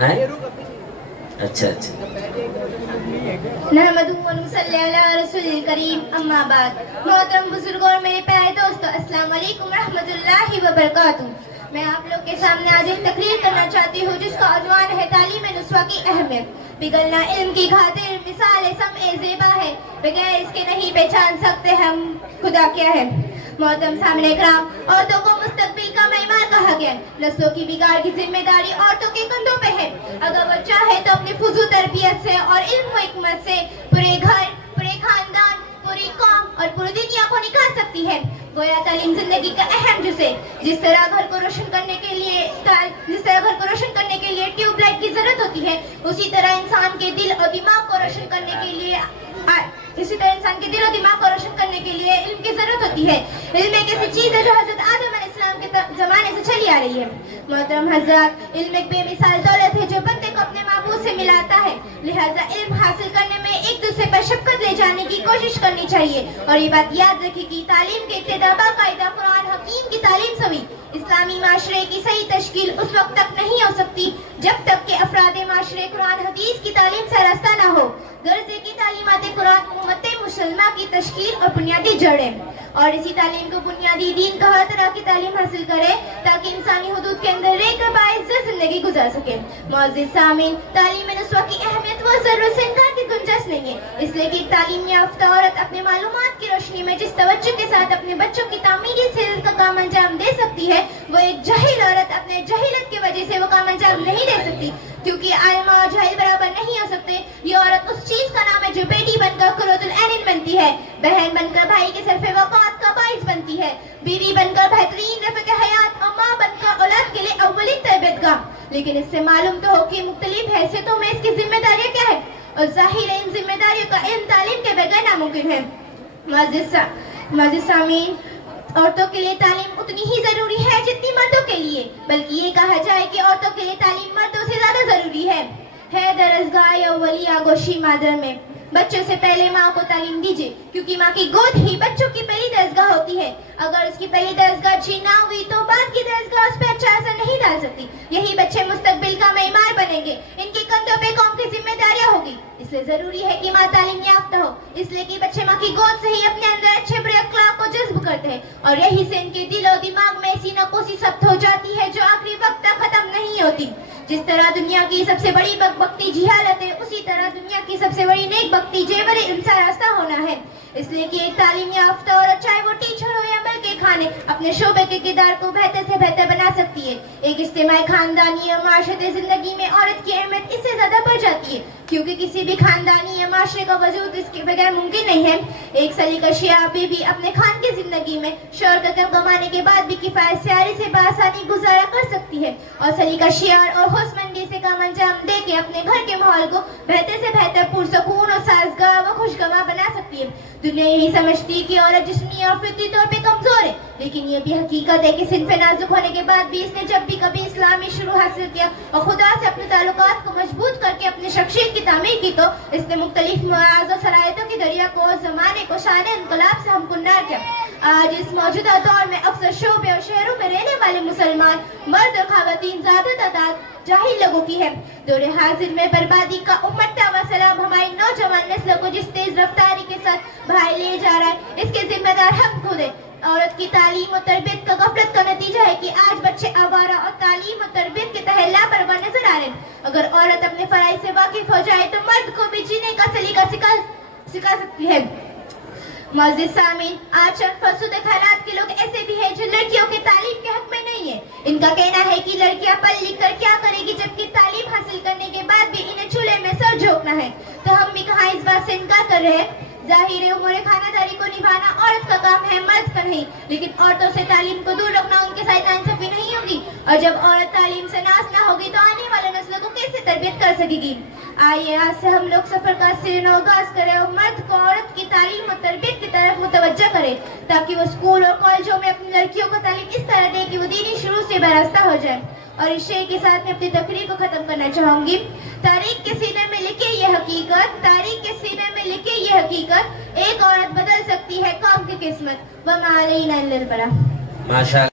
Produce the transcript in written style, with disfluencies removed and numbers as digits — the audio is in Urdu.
اچھا اچھا. نحمدہ و نصلی علی رسول الکریم اما بعد. محترم بزرگوں اور میرے پیارے دوستو، السلام علیکم ورحمۃ اللہ وبرکاتہ. میں آپ لوگ کے سامنے آج ایک تقریر کرنا چاہتی ہوں جس کا عنوان ہے تعلیم نسواں کی اہمیت. پگھلنا علم کی خاطر مثال سمع زیبا ہے، بغیر اس کے نہیں پہچان سکتے ہم خدا کیا ہے. محترم سامنے کرام، عورتوں کو مستقبل کا معمار کہا گیا. نسلوں کی بگاڑ کی ذمہ داری عورتوں کے کندھوں پہ ہے. اگر وہ چاہے تو اپنی فضول تربیت سے اور علم و حکمت سے پورے گھر، پورے خاندان، پوری قوم اور پوری دنیا کو نکال سکتی ہے. گویا تعلیم زندگی کا اہم جز ہے. جس طرح گھر کو روشن کرنے کے لیے ٹیوب لائٹ کی ضرورت ہوتی ہے، اسی طرح انسان کے دل اور دماغ کو روشن کرنے کے لیے علم کی ضرورت ہوتی ہے. علم ایک ایسی چیز ہے جو حضرت آدم علیہ السلام کے زمانے سے چلی آ رہی ہے. محترم حضرات، علم ایک بے مثال دولت ہے جو بندے کو اپنے معبود سے ملاتا ہے. لہذا علم حاصل کرنے میں ایک دوسرے پر شفقت لے جانے کی کوشش کرنی چاہیے. اور یہ بات یاد رکھیں کہ تعلیم کے ابتدا باقاعدہ قرآن حکیم کی تعلیم سے ہوئی. اسلامی معاشرے کی صحیح تشکیل اس وقت تک نہیں ہو سکتی جب تک کہ افراد معاشرے قرآن حدیث کی تعلیم سے آراستہ نہ ہو. غرض ہے کہ تعلیمات قرآن امت مسلمہ کی تشکیل اور بنیادی جڑیں، اور اسی تعلیم کو بنیادی دین کا ہر طرح کی تعلیم حاصل کرے تاکہ انسانی حدود کے اندر رہ کر باعزت زندگی گزار سکے. معزز سامعین، تعلیم نسواں کی اہمیت و ضرورت سے انکار کی گنجائش نہیں ہے، اس لیے کہ تعلیم یافتہ عورت اپنی معلومات کی روشنی میں جس توجہ کے ساتھ اپنے بچوں کی تعمیری صحت کا کام انجام دے سکتی ہے، وہ ایک جاہل عورت اپنے جہالت کی وجہ سے وہ کام انجام نہیں دے سکتی. کیونکہ عالمہ اور جاہل برابر نہیں ہو سکتے. یہ عورت اس چیز کا نام ہے جو بیٹی بن کر قرۃ العین بنتی ہے، بہن بن کر بھائی کے سر وقات کا باعث بنتی ہے، بیوی بن کر بہترین رفیق حیات اور ماں بن کر اولاد کے لیے اولین تربیت گاہ. لیکن اس سے معلوم تو ہو کہ مختلف حیثیتوں میں اس کی ذمہ داریاں کیا ہے، اور ظاہر ہے ان ذمہ داریوں کا علم تعلیم کے بغیر ناممکن ہے. معزز سامعین، عورتوں کے لیے تعلیم اتنی ہی ضروری ہے جتنی مردوں کے لیے، بلکہ یہ کہا جائے کہ عورتوں کے لیے تعلیم مردوں سے زیادہ ضروری ہے. درسگاہ اولی آگوشی مادر میں بچوں سے پہلے ماں کو تعلیم دیجیے، کیونکہ ماں کی گود ہی بچوں کی پہلی درسگاہ ہوتی ہے. اگر اس کی پہلی درسگاہ اچھی نہ ہوئی تو بعد کی درسگاہ اس پہ اچھا اثر نہیں ڈال سکتی. یہی بچے مستقبل کا معمار بنیں گے، ان کے کندھوں پہ قوم کی ذمہ داریاں ہوگی. اس لیے ضروری ہے کہ ماں تعلیم یافتہ ہو، اس لیے کہ بچے ماں کی گود سے ہی اپنے اندر اچھے برے اخلاق کو جذب کرتے ہیں، اور یہی سے ان کے دل و دماغ میں ایسی نقوصی ثبت ہو جاتی ہے جو آخری وقت تک ختم نہیں ہوتی. جس طرح دنیا کی سب سے بڑی بدبختی جہالت ہے، اسی طرح دنیا کی سب سے بڑی نیک بختی جیور علم سے آراستہ ہونا ہے. اس لیے کہ ایک تعلیم یافتہ عورت، چاہے وہ ٹیچر ہو یا بلکہ خانے، اپنے شعبے کے کردار کو بہتر سے بہتر بنا سکتی ہے. ایک اجتماعی خاندانی یا معاشرتی زندگی میں عورت کی اہمیت اس سے زیادہ بڑھ جاتی ہے، کیونکہ کسی بھی خاندانی یا معاشرے کا وجود اس کے بغیر ممکن نہیں ہے. ایک سلیقہ شیعہ بھی اپنے خان کی زندگی میں شوہر کا کم کمانے کے بعد بھی کفایت سیاری سے بآسانی گزارا کر سکتی ہے، اور سلیقہ شیعہ اور ہوش مندی سے کام انجام دے کے اپنے گھر کے ماحول کو بہتر سے بہتر پرسکون اور سازگار و خوشگوار بنا سکتی ہے. دنیا یہی سمجھتی ہے کہ عورت جسمی اور فطری طور پہ کمزور ہے، لیکن یہ بھی حقیقت ہے کہ صنف نازک ہونے کے بعد بھی اس نے جب بھی کبھی اسلامی شروع حاصل کیا اور خدا سے اپنے تعلقات کو مضبوط کر کے اپنے شخصیت کی تعمیر کی، تو اس نے مختلف مواز و صلاحیتوں کی دریا کو اور زمانے کو شان انقلاب سے ہمکنار کیا. آج اس موجودہ دور میں اکثر شعبے اور شہروں میں رہنے والے مسلمان مرد اور خواتین زیادہ تعداد جاہل لوگوں کی ہے. دور حاضر میں بربادی کا امٹتا ہوا سلام ہماری نوجوان نسل کو جس تیز رفتاری کے ساتھ بھائی لے جا رہا ہے، اس کے ذمہ دار ہم خود ہیں. عورت کی تعلیم و تربیت کا غفلت کا نتیجہ ہے کہ آج بچے آوارہ اور تعلیم و تربیت کے تحت لاپرواہ نظر آ رہے ہیں. اگر عورت اپنے فرائض سے واقف ہو جائے تو مرد کو بھی جینے کا سلیقہ سکھا سکتی ہے. معزز سامعین، آج چند فرسودہ خیالات کے لوگ ایسے بھی ہیں جو لڑکیوں کے تعلیم کے حق میں نہیں ہیں. ان کا کہنا ہے کہ لڑکیاں پڑھ لکھ کر کیا کرے گی، جبکہ تعلیم حاصل کرنے کے بعد بھی انہیں چولہے میں سر جھونکنا ہے. تو ہم بھی کہاں اس بات سے انکار کر رہے ہیں. ظاہر ہے امور خانہ داری کو نبھانا عورت کا کام ہے، مرد کا نہیں، لیکن عورتوں سے تعلیم کو دور رکھنا ان کے ساتھ ناانصافی نہیں ہوگی. اور جب عورت تعلیم سے ناز نہ ہوگی تو آنے والے نسلوں کو کیسے تربیت کر سکے گی. آئیے آج سے ہم لوگ سفر کا سر آغاز کریں اور مرد کو عورت کی تعلیم اور تربیت کی طرف متوجہ کریں، تاکہ وہ اسکول اور کالجوں میں اپنی لڑکیوں کو تعلیم اس طرح دے کہ وہ دینی شروع سے براستہ ہو جائے. اور اس شعر کے ساتھ میں اپنی تقریر کو ختم کرنا چاہوں گی. تاریخ کے سینے میں لکھے یہ حقیقت، ایک عورت بدل سکتی ہے قوم کی قسمت. وما علینا الا البلاغ. ماشاء